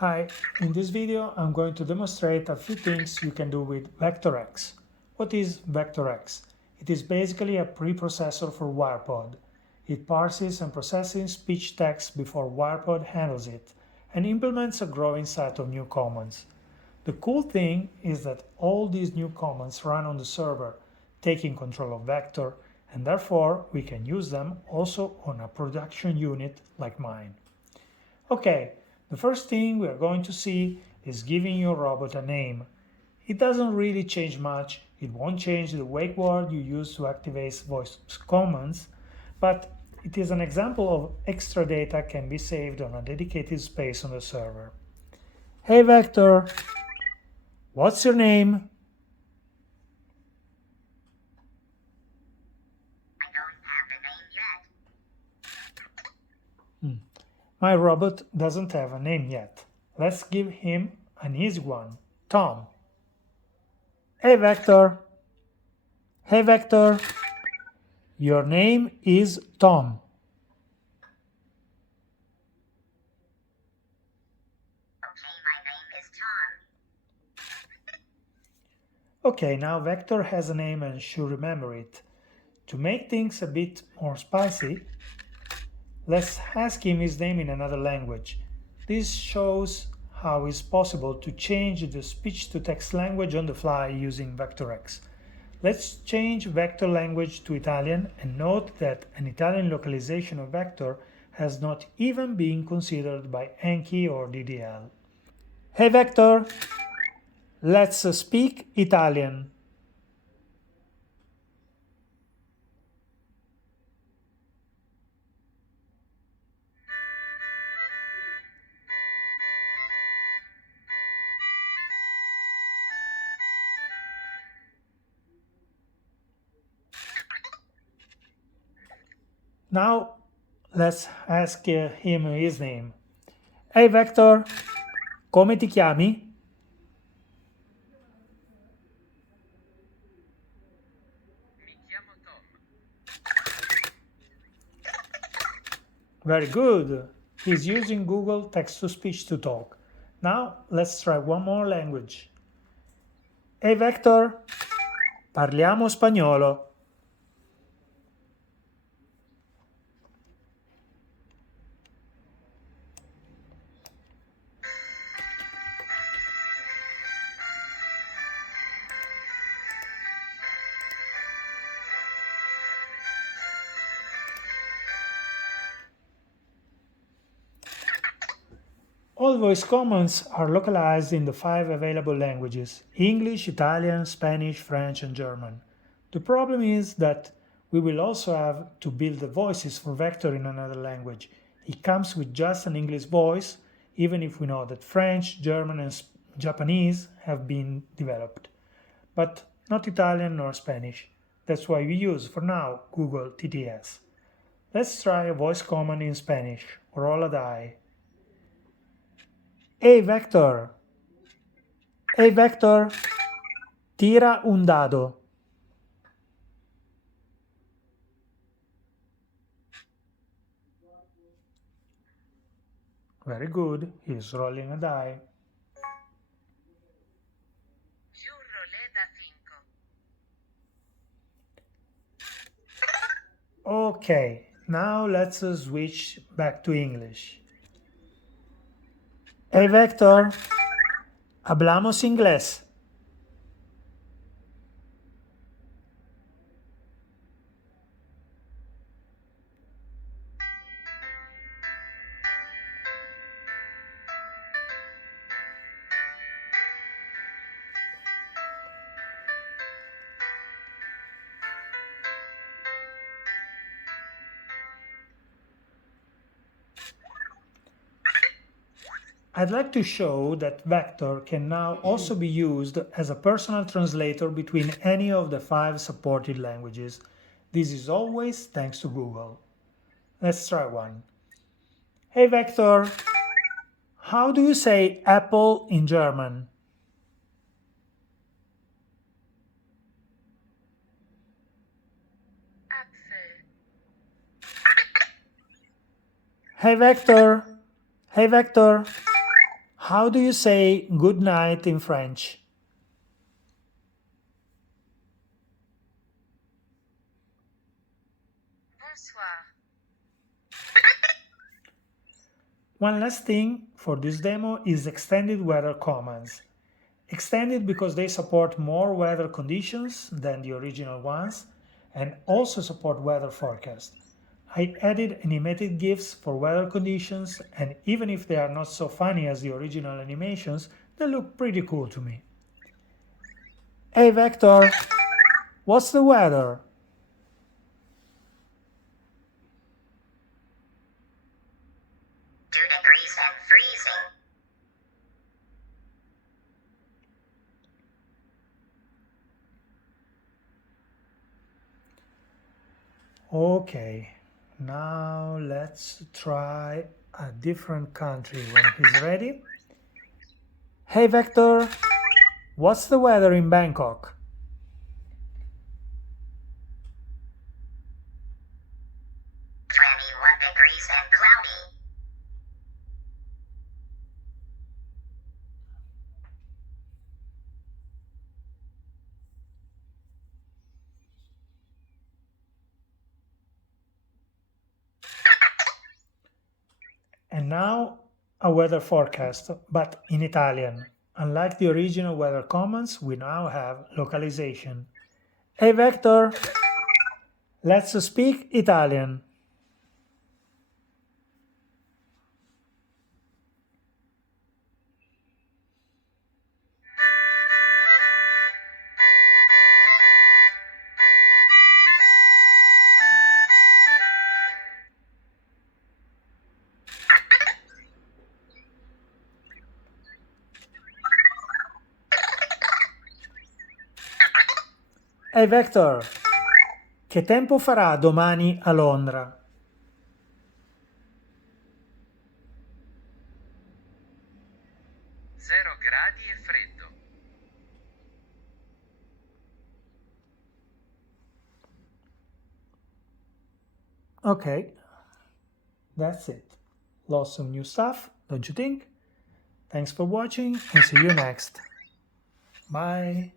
Hi, in this video I'm going to demonstrate a few things you can do with Vectorx. What is Vectorx? It is basically a preprocessor for wirepod. It parses and processes speech text before wirepod handles it and implements a growing set of new commands. The cool thing is that all these new commands run on the server, taking control of Vector, and therefore we can use them also on a production unit like mine. Okay, the first thing we are going to see is giving your robot a name. It doesn't really change much, it won't change the wake word you use to activate voice commands, but it is an example of extra data can be saved on a dedicated space on the server. Hey Vector, what's your name? My robot doesn't have a name yet. Let's give him an easy one. Tom. Hey Vector. Hey Vector. Your name is Tom. Okay, now Vector has a name and should remember it. To make things a bit more spicy, let's ask him his name in another language. This shows how it's possible to change the speech-to-text language on the fly using Vectorx. Let's change vector language to Italian and note that an Italian localization of vector has not even been considered by Enki or DDL. Hey Vector, let's speak Italian. Now let's ask him his name. Hey Vector, come ti chiami? Very good. He's using Google text-to-speech to talk. Now let's try one more language. Hey Vector, parliamo spagnolo. All voice commands are localized in the 5 available languages: English, Italian, Spanish, French, and German. The problem is that we will also have to build the voices for Vector in another language. It comes with just an English voice, even if we know that French, German, and Japanese have been developed, but not Italian nor Spanish. That's why we use, for now, Google TTS. Let's try a voice command in Spanish. Roll a die. Hey Vector! Hey Vector! Tira un dado. Very good, he's rolling a die. Okay, now let's switch back to English. Hey Vector! Hablamos inglés. I'd like to show that Vector can now also be used as a personal translator between any of the 5 supported languages. This is always thanks to Google. Let's try one. Hey Vector, how do you say apple in German? Hey Vector, hey Vector, How do you say good night in French? Bonsoir. One last thing for this demo is extended weather commands. Extended because they support more weather conditions than the original ones and also support weather forecast. I added animated GIFs for weather conditions, and even if they are not so funny as the original animations, they look pretty cool to me. Hey Vector, what's the weather? 2 degrees and freezing. Okay, now let's try a different country when he's ready. Hey Vector, what's the weather in Bangkok? 21 degrees and cloudy. And now a weather forecast, but in Italian. Unlike the original weather commands, we now have localization. Hey Vector, let's speak Italian. Hey Vector, che tempo farà domani a Londra? 0 gradi e freddo. Okay, that's it. Lots of new stuff, don't you think? Thanks for watching and see you next. Bye.